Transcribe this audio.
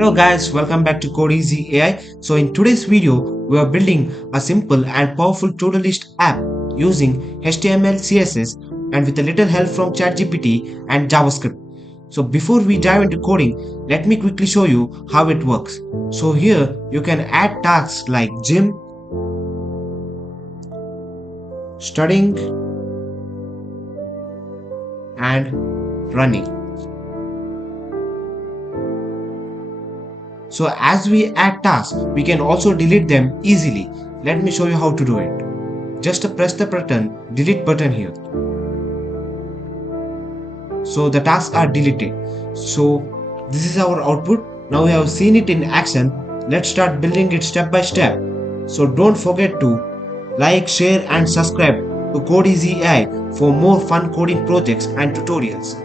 Hello guys, welcome back to Codeezy AI. So in today's video, we are building a simple and powerful Todo List app using HTML, CSS and with a little help from ChatGPT and JavaScript. So before we dive into coding, let me quickly show you how it works. So here you can add tasks like gym, studying and running. So as we add tasks, we can also delete them easily. Let me show you how to do it. Just press the delete button here. So the tasks are deleted. So this is our output. Now we have seen it in action. Let's start building it step by step. So don't forget to like, share and subscribe to Codeezy AI for more fun coding projects and tutorials.